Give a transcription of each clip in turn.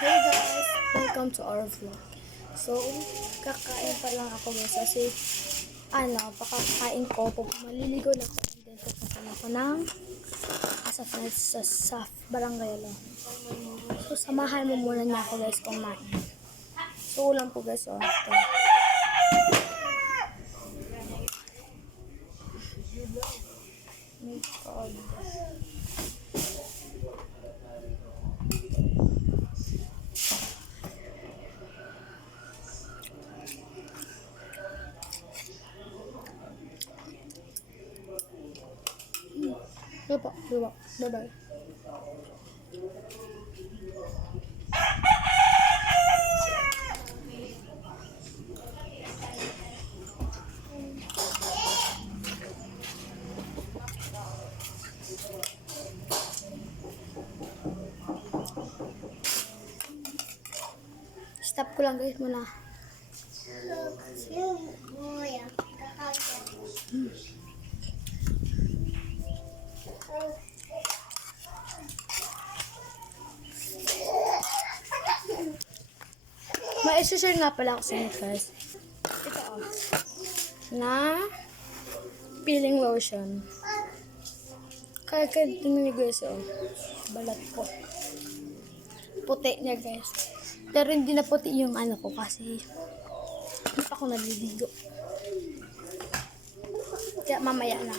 Hey guys! Welcome to our vlog. So, kakain pa lang ako guys kasi pakakain ko. Maliligo lang ako and then pupunta lang ako ng sa friends sa barangay lang. So, samahan mo muna niya ako guys kumain. So, ulam po guys. Ito. My God. Lupa. Bye-bye. Stop ko lang guys muna. Ma-share nga pala ako sa inyo guys. Ito na peeling lotion. Kaya tingnan niyo guys balat ko. Puti niya guys. Pero hindi na puti yung ko kasi hindi pa ako naliligo. Kaya mamaya na.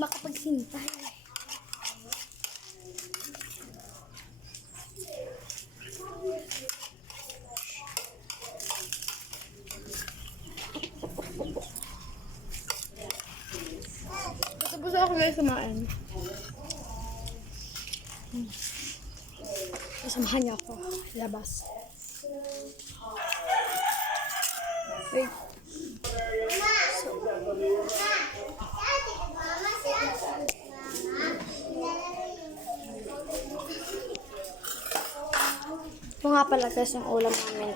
Makapaghintay. Tapos ako guys kumain. Samahan niya ako labas. Wait. Ito nga pala guys yung ulam namin.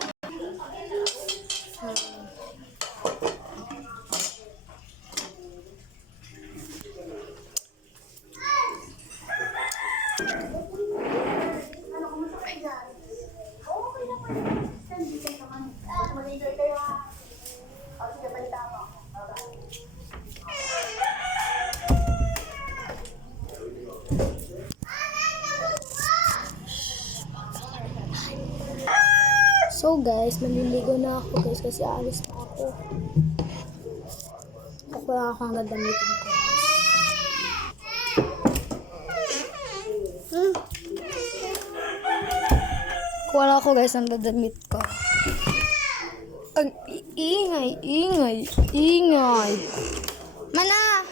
So guys, maliligo na ako guys kasi aalis na ako. Ako lang akong nadamitin ko. Kuha ako guys ang dadamit ko. Ang ingay. Mana!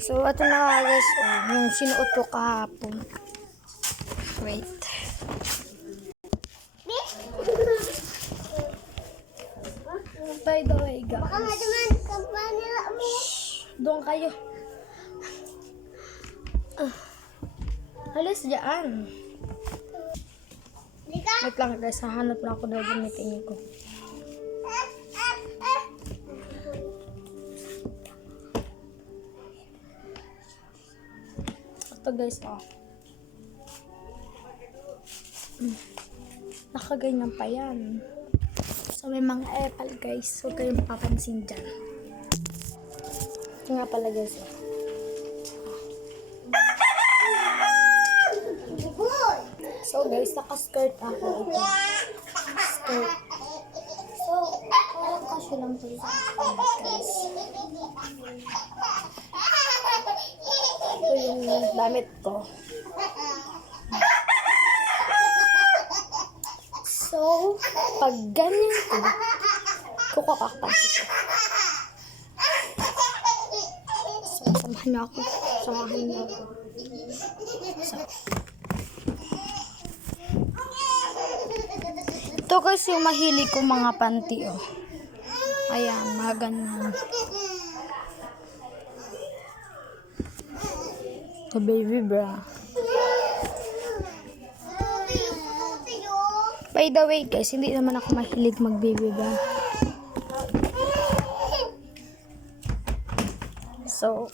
So, ito na guys, yung sinuot ko kahapon. Wait. By the way, guys. Doon kayo. Alis dyan. Wait lang guys, hahanap na ako na gamitin ko. Ito guys, nakaganyan pa yan. So may mga apple guys, huwag kayong papansin dyan. Ito nga pala guys. So guys, naka-skirt ako. Skirt. So, parang kasyo lang po sa guys. Ito yung damit ko. So, pag ganyan ko, kukakakpan siya. So, samahan niyo ako. So, ito kasi yung mahilig ko mga panty, Ayan, mga ganyan. Baby bra. By the way guys, hindi naman ako mahilig mag-baby ba. So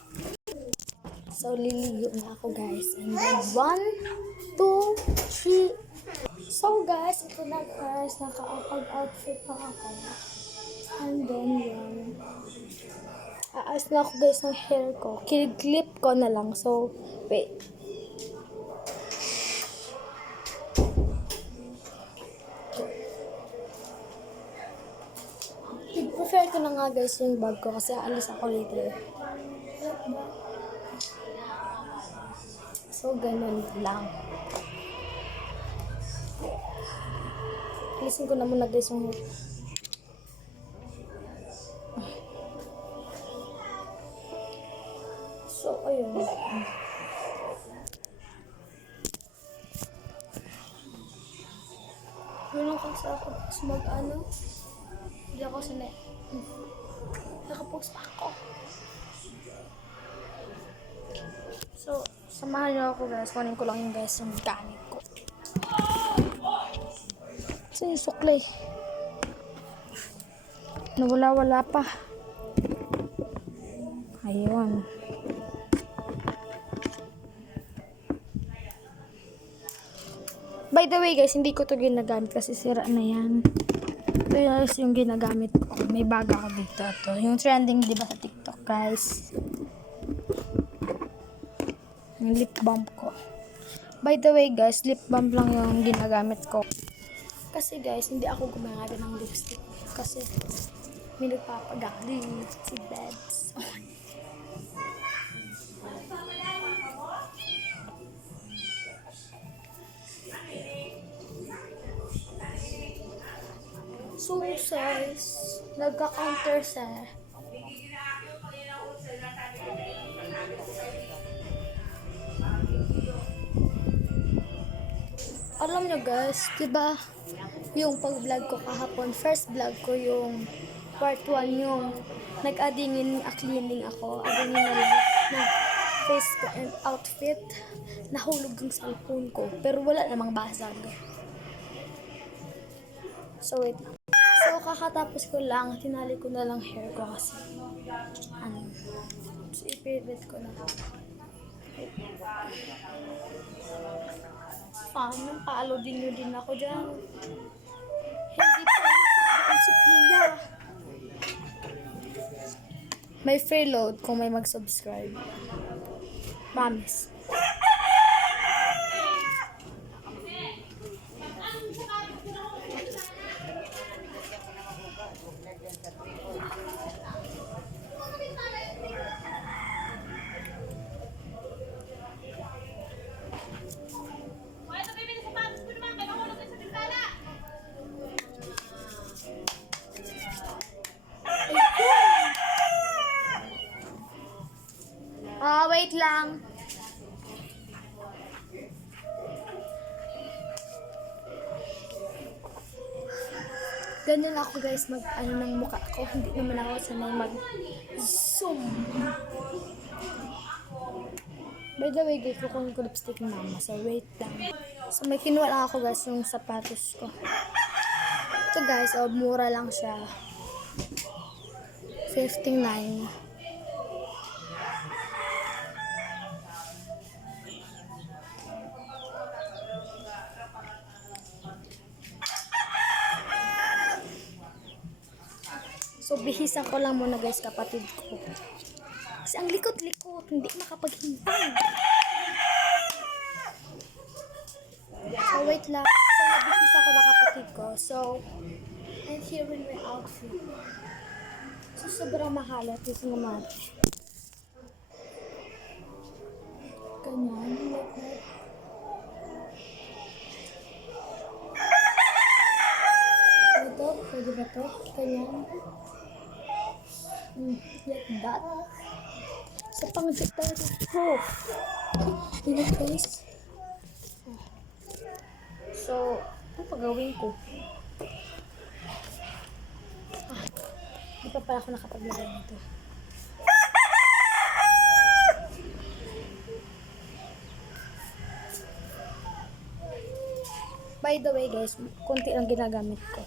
liligo na ako guys. And then 1, 2, 3. So guys, ito na guys. Naka-outfit na ako. And then yan. Aayos na ako guys ng hair ko. Clip ko na lang. So, wait. Prefer ko na nga guys yung bag ko kasi alis ako later. So, ganun lang. Alisin ko na muna guys yung hair. So, ayun. Ganun kasi ako mag-ano. Hindi ako sanay. Nakapost pa ako. So, samahan niyo ako guys. Kunin ko lang yung guys yung gamit ko. Kasi yung suklay. Nawala-wala pa. Ayun. By the way guys, hindi ko to ginagamit kasi sira na yan. Ito yung ginagamit ko. May bag ako dito. Ito. Yung trending diba sa TikTok guys. Yung lip balm ko. By the way guys, lip balm lang yung ginagamit ko. Kasi guys, hindi ako gumagamit ng lipstick. Kasi may nagpapagali si Beds. So guys, nagka-counter sa alam nyo guys, diba yung pag-vlog ko kahapon, first vlog ko yung part 1 yung nag-adingin cleaning ako, adingin na lang na face ko and outfit, nahulog yung cellphone ko, pero wala namang basag. So wait. So kakatapos ko lang, tinali ko na lang hair ko kasi so ipivot ko na. Paalo din nyo din ako dyan. Hindi pa ang Sophia. May free load kung may mag-subscribe. Promise. Wait lang. Ganyan ako guys mag-ano ng mukha ko. Hindi naman ako sanay mag-zoom. By the way guys, kukunin ko lipstick ng mama. So wait lang. So may kinuha lang ako guys yung sapatos ko. Ito guys, mura lang siya. 59. So, bihisan ko lang muna guys, kapatid ko. Kasi ang likot-likot, hindi makapaghintay. So, wait lang. So, nabihisan ko lang kapatid ko. So, and here in my outfit. So, sobrang mahal. At ito naman. Ganyan. Like that. Ito, pwede ba ito? Ganyan. Like that. Sa pang-jector ko. In a case. So, ano pagawin ko? Di pa pala ako nakapaglagay nito. By the way guys, konti lang ginagamit ko.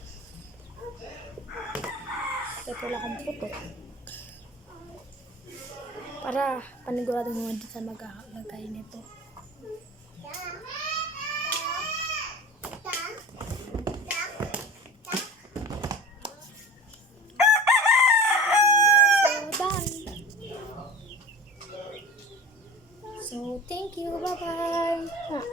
Kahit wala akong puto. Para panigurado mo hindi sa mag-lagay nito. So, done. So, thank you. Bye-bye.